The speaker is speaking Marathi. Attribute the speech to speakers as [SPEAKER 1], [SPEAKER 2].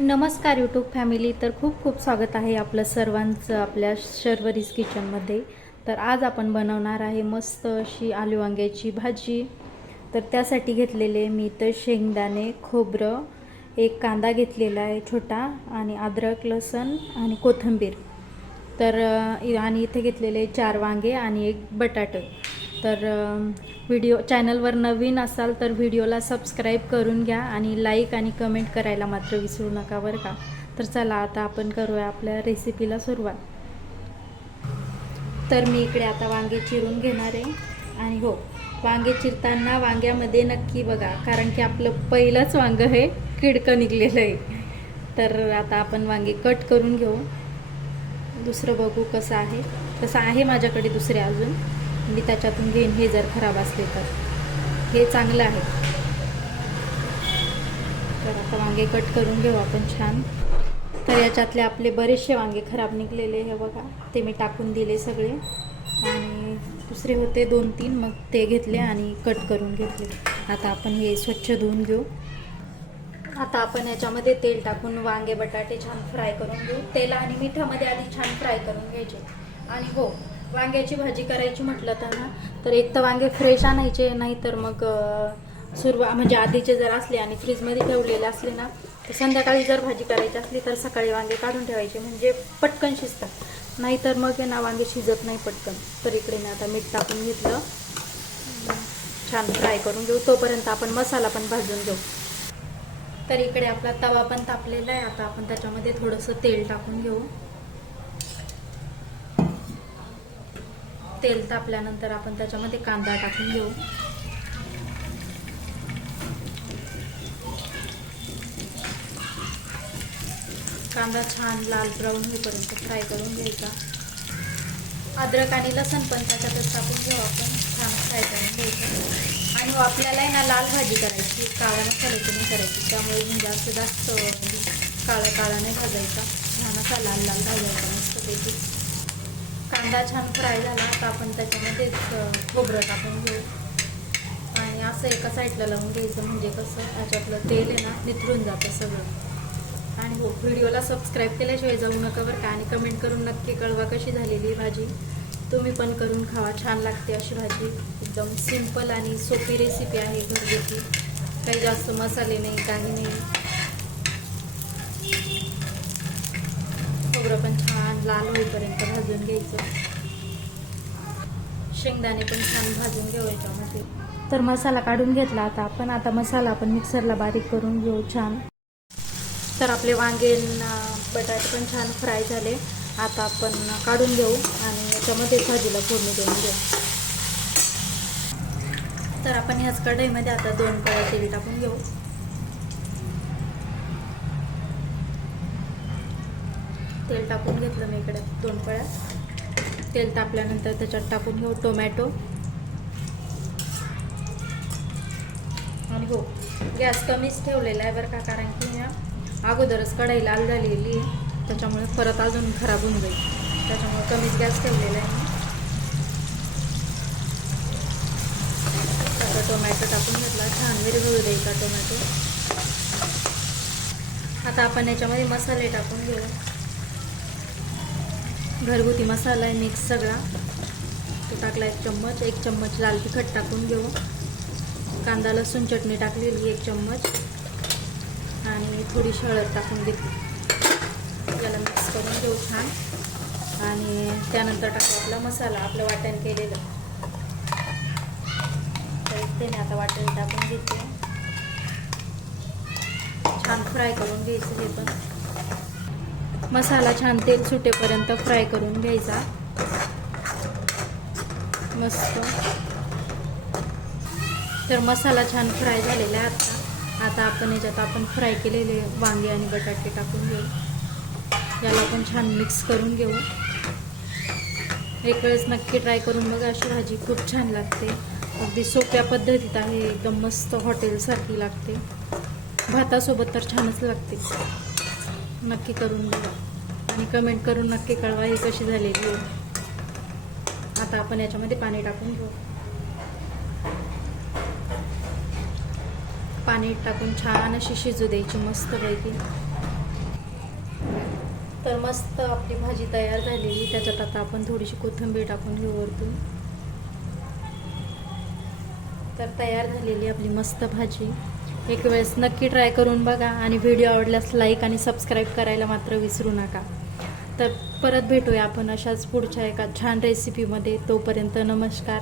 [SPEAKER 1] नमस्कार यूट्यूब फॅमिली तर खूप खूप स्वागत आहे आपलं सर्वांचं आपल्या शर्वरीज किचनमध्ये तर आज आपण बनवणार आहे मस्त अशी आलू वांग्याची भाजी. तर त्यासाठी घेतलेले मी तर शेंगदाणे खोबरं एक कांदा घेतलेला आहे छोटा आणि अद्रक लसण आणि कोथिंबीर. तर आणि इथे घेतलेले चार वांगे आणि एक बटाटे. तर व्हिडिओ चॅनलवर नवीन असाल तर व्हिडिओला सबस्क्राईब करून घ्या आणि लाईक आणि कमेंट करायला मात्र विसरू नका बरं का? तर चला आता आपण करूया आपल्या रेसिपीला सुरुवात. तर मी इकडे आता वांगे चिरून घेणार आहे. आणि हो वांगे चिरताना वांग्यामध्ये नक्की बघा कारण की आपलं पहिलंच वांगं हे किडकं निघलेलं आहे. तर आता आपण वांगे कट करून घेऊ. दुसरं बघू कसं आहे. तसं आहे माझ्याकडे दुसरे अजून. मी त्याच्यातून घेईन हे जर खराब असले तर. हे चांगलं आहे. तर आता वांगे कट करून घेऊ आपण छान. तर याच्यातले आपले बरेचसे वांगे खराब निघलेले हे बघा ते मी टाकून दिले सगळे. आणि दुसरे होते दोन तीन मग ते घेतले आणि कट करून घेतले. आता आपण हे स्वच्छ धुवून घेऊ. आता आपण याच्यामध्ये तेल टाकून वांगे बटाटे छान फ्राय करून घेऊ. तेल आणि मिठामध्ये आधी छान फ्राय करून घ्यायचे. आणि हो वांग्याची भाजी करायची म्हटलं तर ना तर एक तर वांगे फ्रेश आणायचे नाही तर मग सुरुवात म्हणजे आधीचे जर असले आणि फ्रीजमध्ये ठेवलेले असले ना तर संध्याकाळी जर भाजी करायची असली तर सकाळी वांगे काढून ठेवायचे म्हणजे पटकन शिजतात. नाहीतर मग आहे ना वांगे शिजत नाही पटकन. तर इकडे मी आता मीठ टाकून घेतलं. छान फ्राय करून घेऊ. तोपर्यंत आपण मसाला पण भाजून घेऊ. तर इकडे आपला तवा पण तापलेला आहे. आता आपण त्याच्यामध्ये थोडंसं तेल टाकून घेऊ. तेल तापल्यानंतर आपण त्याच्यामध्ये कांदा टाकून घेऊ. कांदा छान लाल ब्राऊन होईपर्यंत फ्राय करून घ्यायचा. अद्रक आणि लसण पण त्याच्यातच टाकून घेऊ आपण. छान फ्राय करून घ्यायचं. आणि हो, आपल्याला ना लाल भाजी करायची काळा मसाल्याची नाही करायची. त्यामुळे म्हणजे जास्त जास्त काळा काळा नाही भाजायचा. छान असा लाल लाल भाजायचा मस्तपैकी. कांदा छान फ्राय झाला आता आपण त्याच्यामध्येच खोबरं टाकून घेऊ. आणि असं एका साईडला लावून घ्यायचं म्हणजे कसं त्याच्यातलं तेल आहे ना निथरून जातं सगळं. आणि हो व्हिडिओला सबस्क्राईब केल्याशिवाय जाऊ नका बरं का आणि कमेंट करून नक्की कळवा कशी झालेली भाजी. तुम्ही पण करून खावा छान लागते अशी भाजी. एकदम सिंपल आणि सोपी रेसिपी आहे घरगुती. काही जास्त मसाले नाही काही नाही. खोबरं पण छान लाल होईपर्यंत भाजून घ्यायचं. शेंगदाणे पण छान भाजून घेऊ याच्यामध्ये तर मसाला काढून घेतला आता आपण. आता मसाला आपण मिक्सरला बारीक करून घेऊ छान. तर आपले वांगे बटाटे पण छान फ्राय झाले. आता आपण काढून घेऊ आणि याच्यामध्ये भाजीला फोडणी देऊन घेऊ. तर आपण ह्याच कढईमध्ये आता दोन पळ्या तेल टाकून घेऊ. तेल टाकून घेतलं मी इकडे दोन पळ्या. तेल तापल्यानंतर त्याच्यात टाकून घेऊ टोमॅटो. आणि हो गॅस कमीच ठेवलेला आहे बरं का कारण की ह्या अगोदरच कढाई लाल झालेली आहे. त्याच्यामुळे परत अजून खराब होऊन जाईल. त्याच्यामुळे कमीच गॅस ठेवलेला आहे आता टोमॅटो टाकून घेतला. छान विरघळू द्यायचा टोमॅटो. आता आपण याच्यामध्ये मसाले टाकून घेऊ. घरगुती मसाला आहे मिक्स सगळा. तो टाकला एक चम्मच एक चम्मच लाल तिखट टाकून घेऊ. कांदा लसूण चटणी टाकलेली एक चम्मच. आणि थोडीशी हळद टाकून घेतली. याला मिक्स करून घेऊ छान. आणि त्यानंतर टाकू आपला मसाला आपलं वाटण केलेलं. तर त्याने मी आता वाटण टाकून घेते. छान फ्राय करून घ्यायचं हे पण. मसाला छान तेल सुटेपर्यंत फ्राय करून घ्यायचा. मस्त. तर मसाला छान फ्राय झालेला आहे आता. आता आपण याच्यात आपण फ्राय केलेले वांगे आणि बटाटे टाकून घेऊ. याला पण छान मिक्स करून घेऊ. एक वेळेस नक्की ट्राय करून बघा अशी भाजी खूप छान लागते. अगदी सोप्या पद्धतीत आहे एकदम मस्त हॉटेलसारखी लागते. भातासोबत तर छानच लागते. नक्की करून बघा. आणि कमेंट करून नक्की कळवा ही कशी झालेली आता आपण याच्यामध्ये पाणी टाकून घेऊ. पाणी टाकून छान अशी शिजू द्यायची मस्तपैकी तर मस्त आपली भाजी तयार झालेली. त्याच्यात आता आपण थोडीशी कोथिंबीर टाकून घेऊ वरतून. तर तयार झालेली आपली मस्त भाजी. एक वेळेस नक्की ट्राय करून बघा आणि व्हिडिओ आवडल्यास लाईक आणि सबस्क्राईब करायला मात्र विसरू नका. तर परत भेटूया आपण अशाच पुढच्या एका छान रेसिपीमध्ये तोपर्यंत नमस्कार.